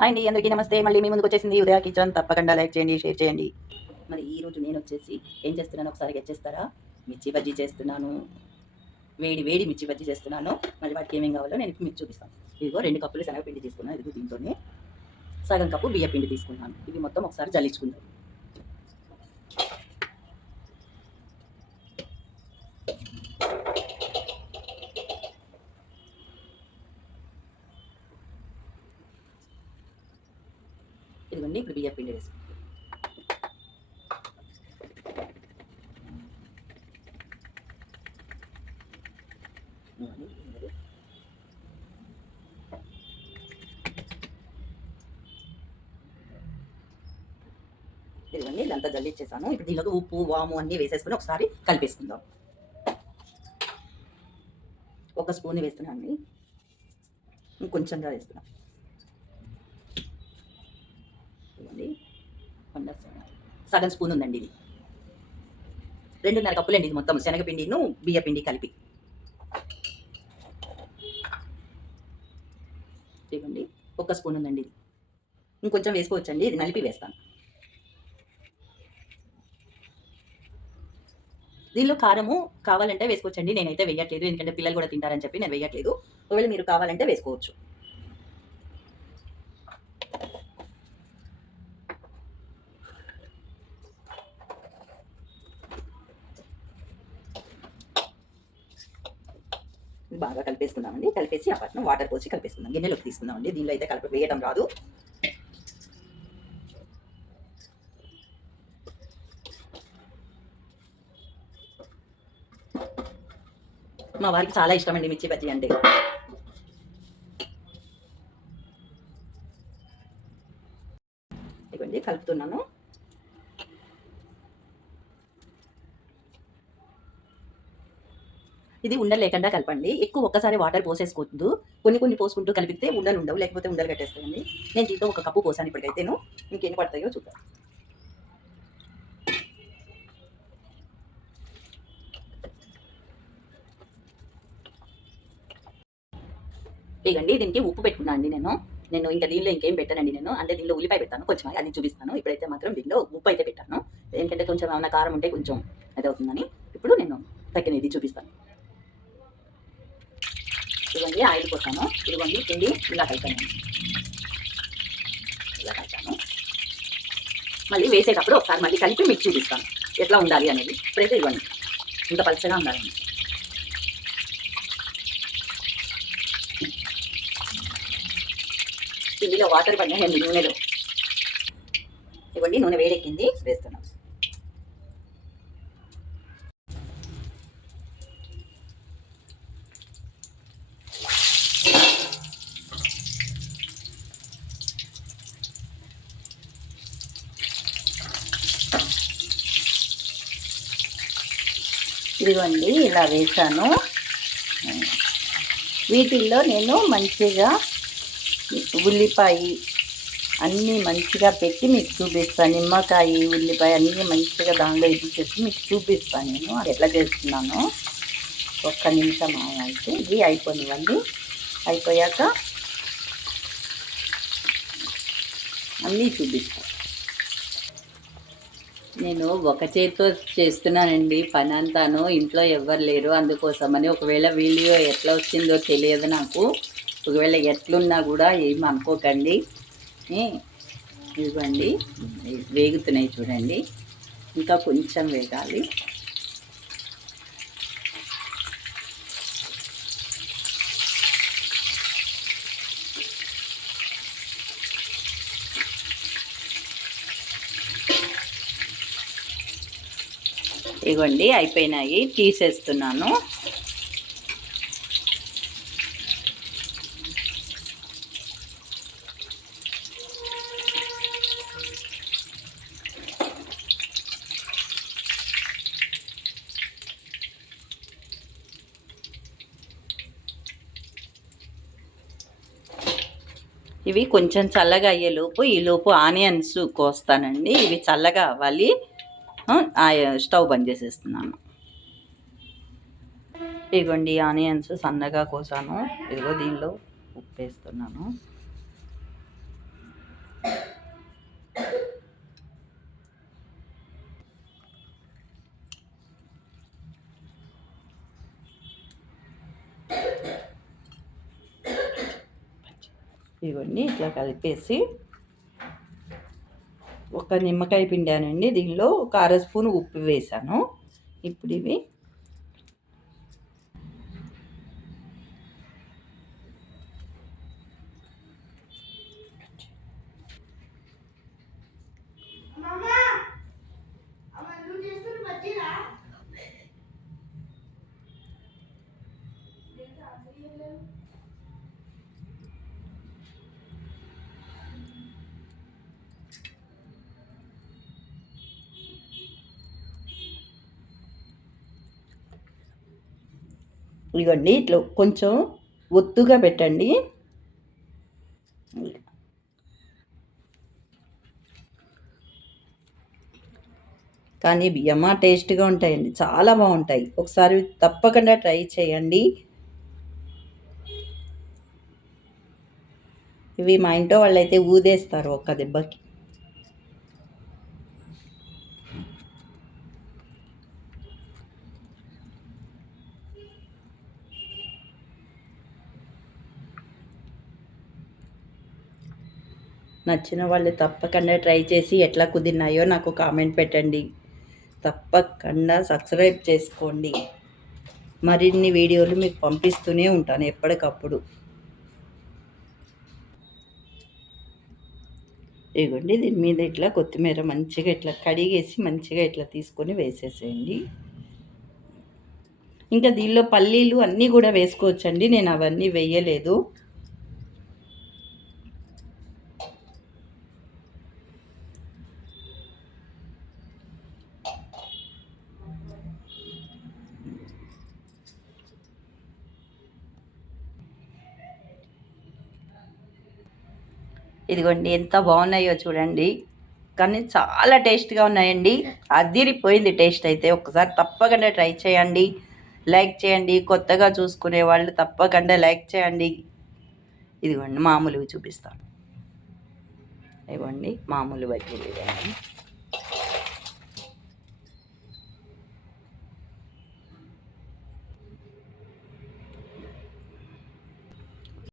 Hi అండి, అందరికీ నమస్తే. మళ్ళీ మీ ముందుకు వచ్చేసింది ఉదయ కిచెన్. తప్పకుండా లైక్ చేయండి, షేర్ చేయండి. మరి ఈరోజు నేను వచ్చేసి ఏం చేస్తున్నాను ఒకసారి గెచ్చేస్తారా? మిర్చి బజ్జీ చేస్తున్నాను. వేడి వేడి మిర్చి బజ్జీ చేస్తున్నాను. మరి వాటికి ఏమేం కావాలో నేను మీకు చూపిస్తాను. ఇదిగో 2 కప్పులు శనగపిండి తీసుకున్నాను. ఇదిగో దీంతోనే సగం కప్పు బియ్య పిండి తీసుకున్నాను. ఇవి మొత్తం ఒకసారి జల్లించుకుందాం. ఇదిగోండి, ఇప్పుడు బియ్య పిండి వేసుకుంటాం. ఇదిగోండి, ఇదంతా జల్లిచ్చేసాను. ఇప్పుడు దీనిలో ఉప్పు, వాము అన్నీ వేసేసుకుని ఒకసారి కలిపేసుకుందాం. 1 స్పూన్ వేస్తున్నాను అండి, ఇంకొంచెంగా వేస్తున్నాను. ఇదిగోండి, సగం స్పూన్ ఉందండి. ఇది 2.5 కప్పులండి. ఇది మొత్తం శనగపిండిను బియ్య పిండి కలిపి. ఇదిగోండి, 1 స్పూన్ ఉందండి. ఇది ఇంకొంచెం వేసుకోవచ్చండి, ఇది నలిపి వేస్తాను. దీనిలో కారము కావాలంటే వేసుకోవచ్చండి, నేనైతే వేయట్లేదు, ఎందుకంటే పిల్లలు కూడా తింటారని చెప్పి నేను వేయట్లేదు. ఒకవేళ మీరు కావాలంటే వేసుకోవచ్చు. బాగా కలిపేసుకుందామండి. కలిపేసి ఆ పట్నం వాటర్ పోసి కలిపేసుకుందాం. గిన్నెలోకి తీసుకుందామండి. దీనిలో అయితే కలిపి వేయడం రాదు. మా వారికి చాలా ఇష్టం అండి మిర్చి బజ్జీ అంటే. ఇవ్వండి, కలుపుతున్నాను. ఇది ఉండలు లేకుండా కలపండి. ఎక్కువ ఒక్కసారి వాటర్ పోసేసుకోవద్దు. కొన్ని పోసుకుంటూ కలిపితే ఉండలు ఉండవు, లేకపోతే ఉండలు కట్టేస్తాయండి. నేను దీంతో 1 కప్పు పోసాను ఇప్పటికైతేను. ఇంకెన్ని పడతాయో చూద్దాం. ఇదండి, దీనికి ఉప్పు పెట్టుకున్నాను అండి. నేను ఇంకా దీనిలో ఇంకేం పెట్టానండి. అంటే దీనిలో ఉల్లిపాయ పెట్టాను కొంచెం, అది చూపిస్తాను. ఇప్పుడైతే మాత్రం దీనిలో ఉప్పు అయితే పెట్టాను, ఎందుకంటే కొంచెం ఏమైనా కారం ఉంటే కొంచెం అది అవుతుందని. ఇప్పుడు నేను తగ్గినది చూపిస్తాను. ఇదిగోండి, ఆయిల్ పోతాను. ఇదిగోండి, పిండి ఇలా కలిపాను. ఇలా కలిపాను. మళ్ళీ వేసేటప్పుడు ఒకసారి మళ్ళీ కలిపి మీకు చూపిస్తాను ఎట్లా ఉండాలి అనేది. ఇప్పుడైతే ఇవ్వండి, ఇంత పలుచగా ఉండాలండి. పిండిలో వాటర్ పడినాయండి నూనెలో. ఇవ్వండి, నూనె వేడెక్కింది, వేస్తున్నాం. ఇదిగోండి, ఇలా వేసాను. వీటిల్లో నేను మంచిగా ఉల్లిపాయ అన్నీ మంచిగా పెట్టి మీకు చూపిస్తాను. నిమ్మకాయ, ఉల్లిపాయ అన్నీ మంచిగా దానిలో ఇది చేసి మీకు చూపిస్తాను. నేను అది ఎట్లా చేస్తున్నాను. 1 నిమిషం అయితే ఇది అయిపోయినవండి. అయిపోయాక అన్నీ చూపిస్తాను. నేను ఒక చేతితో చేస్తున్నానండి పని అంతాను. ఇంట్లో ఎవ్వరు లేరు, అందుకోసమని. ఒకవేళ వీడియో ఎట్లా వచ్చిందో తెలియదు నాకు. ఒకవేళ ఎట్లున్నా కూడా ఏం అనుకోకండి. ఇవ్వండి, వేగుతున్నాయి చూడండి, ఇంకా కొంచెం వేగాలి. ఇవ్వండి, అయిపోయినాయి, తీసేస్తున్నాను. ఇవి కొంచెం చల్లగా అయ్యేలోపు ఈలోపు ఆనియన్స్ కోస్తానండి. ఇవి చల్లగా అవ్వాలి. స్టవ్ బంద్ చేసేస్తున్నాను. ఇదిగోండి, ఆనియన్స్ సన్నగా కోసాను. ఇదిగో దీనిలో ఉప్పు వేస్తున్నాను. ఇవన్నీ ఇట్లా కలిపేసి ఒక నిమ్మకాయ పిండానండి. దీనిలో ఒక అర స్పూన్ ఉప్పు వేసాను. ఇప్పుడు ఇవి ఇవ్వండి ఇట్లా కొంచెం ఒత్తుగా పెట్టండి. కానీ బియ్యమా టేస్ట్గా ఉంటాయండి, చాలా బాగుంటాయి. ఒకసారి తప్పకుండా ట్రై చేయండి. ఇవి మా ఇంట్లో వాళ్ళైతే ఊదేస్తారు ఒక్క దెబ్బకి. నచ్చిన వాళ్ళు తప్పకుండా ట్రై చేసి ఎట్లా కుదిరినాయో నాకు కామెంట్ పెట్టండి. తప్పకుండా సబ్స్క్రైబ్ చేసుకోండి. మరిన్ని వీడియోలు మీకు పంపిస్తూనే ఉంటాను ఎప్పటికప్పుడు. ఇదిగోండి, దీని మీద ఇట్లా కొత్తిమీర మంచిగా ఇట్లా కడిగేసి మంచిగా ఇట్లా తీసుకొని వేసేసేయండి. ఇంకా దీనిలో పల్లీలు అన్నీ కూడా వేసుకోవచ్చండి, నేను అవన్నీ వేయలేదు. ఇదిగోండి ఎంత బాగున్నాయో చూడండి. కానీ చాలా టేస్ట్గా ఉన్నాయండి. అదిరిపోయింది టేస్ట్ అయితే. ఒకసారి తప్పకుండా ట్రై చేయండి, లైక్ చేయండి. కొత్తగా చూసుకునే వాళ్ళు తప్పకుండా లైక్ చేయండి. ఇదిగోండి మామూలువి చూపిస్తాను. ఇవ్వండి మామూలు బజ్జీలు ఇవ్వండి.